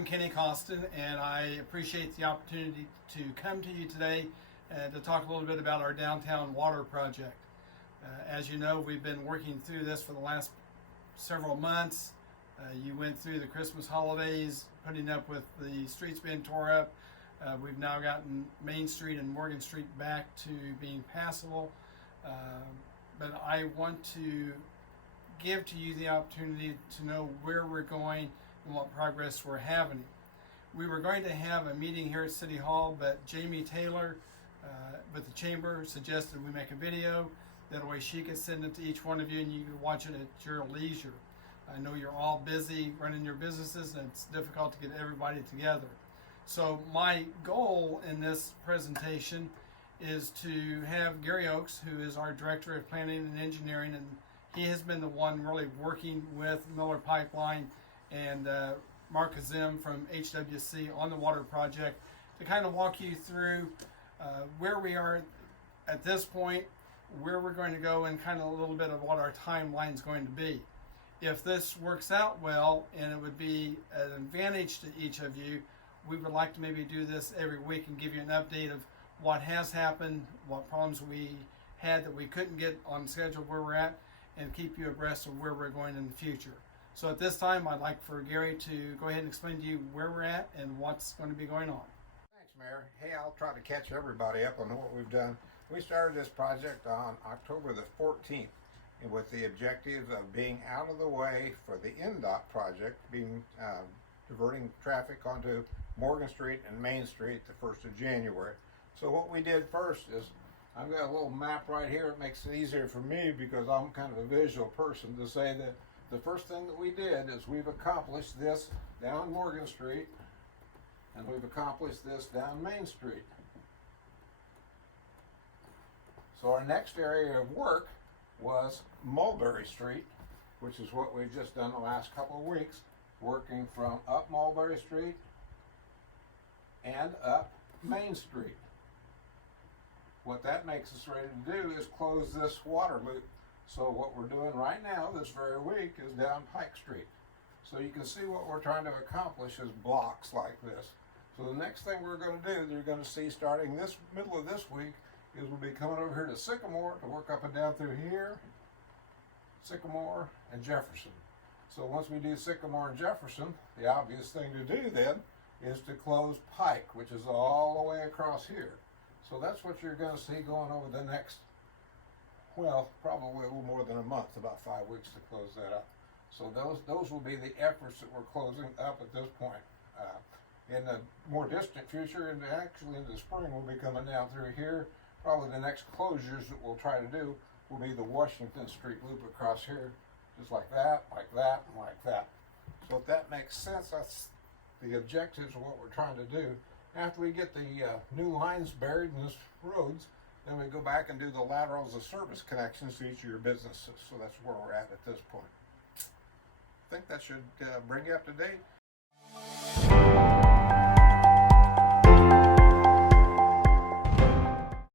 I'm Kenny Costin, and I appreciate the opportunity to come to you today to talk a little bit about our downtown water project. As you know, we've been working through this for the last several months. You went through the Christmas holidays, putting up with the streets being tore up. We've now gotten Main Street and Morgan Street back to being passable. But I want to give to you the opportunity to know where we're going and what progress we're having. We were going to have a meeting here at City Hall, but Jamie Taylor with the Chamber suggested we make a video. That way she could send it to each one of you and you can watch it at your leisure. I know you're all busy running your businesses and it's difficult to get everybody together. So my goal in this presentation is to have Gary Oakes, who is our Director of Planning and Engineering, and he has been the one really working with Miller Pipeline and Mark Azim from HWC on the water project to kind of walk you through where we are at this point, where we're going to go, and kind of a little bit of what our timeline is going to be. If this works out well, and it would be an advantage to each of you, we would like to maybe do this every week and give you an update of what has happened, what problems we had that we couldn't get on schedule where we're at, and keep you abreast of where we're going in the future. So at this time, I'd like for Gary to go ahead and explain to you where we're at and what's going to be going on. Thanks, Mayor. Hey, I'll try to catch everybody up on what we've done. We started this project on October the 14th with the objective of being out of the way for the NDOT project, being diverting traffic onto Morgan Street and Main Street the 1st of January. So what we did first is, I've got a little map right here. It makes it easier for me because I'm kind of a visual person to say that the first thing that we did is we've accomplished this down Morgan Street and we've accomplished this down Main Street. So our next area of work was Mulberry Street, which is what we've just done the last couple of weeks, working from up Mulberry Street and up Main Street. What that makes us ready to do is close this water loop. So what we're doing right now, this very week, is down Pike Street. So you can see what we're trying to accomplish is blocks like this. So the next thing we're going to do, you're going to see starting this middle of this week, is we'll be coming over here to Sycamore to work up and down through here, Sycamore and Jefferson. So once we do Sycamore and Jefferson, the obvious thing to do then is to close Pike, which is all the way across here. So that's what you're going to see going over the next, well, probably a little more than a month, about 5 weeks to close that up. So those will be the efforts that we're closing up at this point. In the more distant future, and actually in the spring, we'll be coming down through here. Probably the next closures that we'll try to do will be the Washington Street loop across here, just like that, and like that. So if that makes sense, that's the objectives of what we're trying to do. After we get the new lines buried in these roads, then we go back and do the laterals of service connections to each of your businesses. So that's where we're at this point. I think that should bring you up to date.